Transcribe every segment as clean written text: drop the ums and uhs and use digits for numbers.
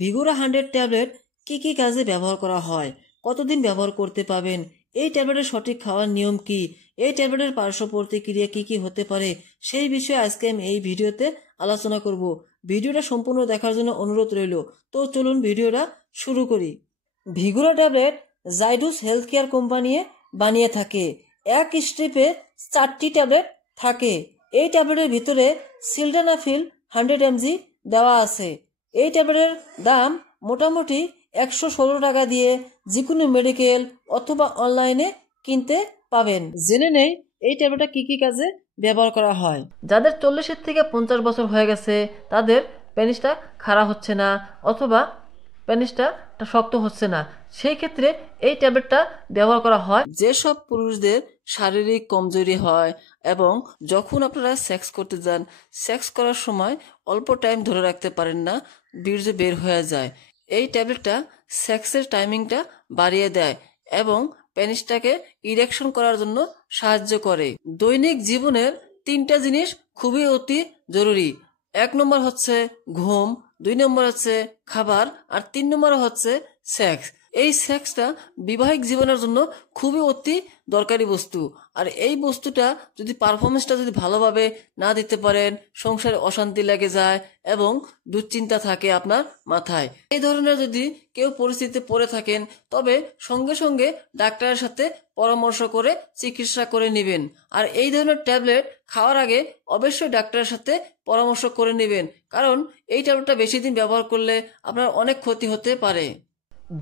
Vigora 100 tablet কি কি কাজে ব্যবহার করা হয়, কতদিন ব্যবহার করতে পাবেন, এই ট্যাবলেটের সঠিক খাওয়ার নিয়ম কি, এই ট্যাবলেটের পার্শ্ব প্রতিক্রিয়া কি কি হতে পারে, সেই বিষয়ে আজকে আমি এই ভিডিওতে আলোচনা করব। ভিডিওটা সম্পূর্ণ দেখার জন্য অনুরোধ রইল। তো চলুন ভিডিওটা শুরু করি। Vigora tablet Zydus health care company বানিয়ে থাকে। এক স্ট্রিপে 4টি ট্যাবলেট থাকে। এই ট্যাবলেটের ভিতরে সিলডানাফিল 100 mg দেওয়া আছে। এই ট্যাবলেটের দাম মোটামুটি 116 টাকা দিয়ে যে কোনো মেডিকেল অথবা অনলাইনে কিনতে পাবেন। জেনে নেই এই ট্যাবলেটটা কি কি কাজে ব্যবহার করা হয়। যাদের 40 থেকে 50 বছর হয়ে গেছে তাদের পেনিসটা খাড়া হচ্ছে না অথবা পেনিসটা শক্ত হচ্ছে না, সেই ক্ষেত্রে এই ট্যাবলেটটা ব্যবহার করা হয়। যেসব পুরুষদের শারীরিক কমজোরি হয় এবং যখন আপনারা সেক্স করতে যান, সেক্স করার সময় অল্প টাইম ধরে রাখতে পারেন না, বীর্য বের হয়ে যায়, এই ট্যাবলেটটা সেক্সের টাইমিংটা বাড়িয়ে দেয় এবং পেনিসটাকে ইরেকশন করার জন্য সাহায্য করে। দৈনিক জীবনের 3টা জিনিস খুবই অতি জরুরি। 1 নম্বর হচ্ছে ঘুম, 2 নম্বর হচ্ছে খাবার, আর 3 নম্বর হচ্ছে সেক্স। এই সেক্সটা বিবাহিক জীবনের জন্য খুবই অতি দরকারি বস্তু। আর এই বস্তুটা যদি পারফরমেন্সটা যদি ভালোভাবে না দিতে পারেন, সংসারে অশান্তি লেগে যায় এবং দুশ্চিন্তা থাকে আপনার মাথায়। এই ধরনের যদি কেউ পরিস্থিতিতে পড়ে থাকেন তবে সঙ্গে সঙ্গে ডাক্তারের সাথে পরামর্শ করে চিকিৎসা করে নেবেন। আর এই ধরনের ট্যাবলেট খাওয়ার আগে অবশ্যই ডাক্তারের সাথে পরামর্শ করে নেবেন, কারণ এই ট্যাবলেটটা বেশি দিন ব্যবহার করলে আপনার অনেক ক্ষতি হতে পারে।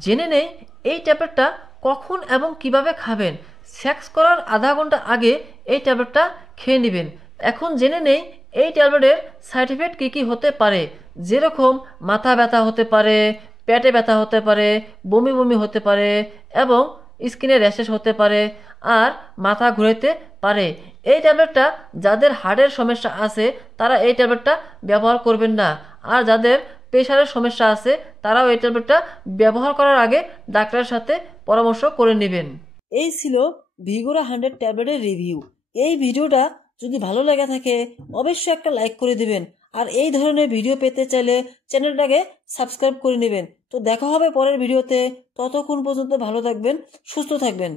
জেনে নেই এই ট্যাবলেটটা কখন এবং কিভাবে খাবেন। সেক্স করার আধা ঘন্টা আগে এই ট্যাবলেটটা খেয়ে নেবেন। এখন জেনে নেই এই ট্যাবলেটের সাইড এফেক্ট কী কী হতে পারে। যেরকম মাথা ব্যথা হতে পারে, পেটে ব্যথা হতে পারে, বমি বমি হতে পারে এবং স্কিনে র্যাশেস হতে পারে আর মাথা ঘুরাইতে পারে। এই ট্যাবলেটটা যাদের হার্টের সমস্যা আছে তারা এই ট্যাবলেটটা ব্যবহার করবেন না, আর যাদের প্রেশারের সমস্যা আছে তারাও এই ট্যাবলেটটা ব্যবহার করার আগে ডাক্তারের সাথে পরামর্শ করে নেবেন। এই ছিল ভিগোরা 100 ট্যাবলেটের রিভিউ। এই ভিডিওটা যদি ভালো লেগে থাকে অবশ্যই একটা লাইক করে দিবেন, আর এই ধরনের ভিডিও পেতে চাইলে চ্যানেলটাকে সাবস্ক্রাইব করে নেবেন। তো দেখা হবে পরের ভিডিওতে। ততক্ষণ পর্যন্ত ভালো থাকবেন, সুস্থ থাকবেন।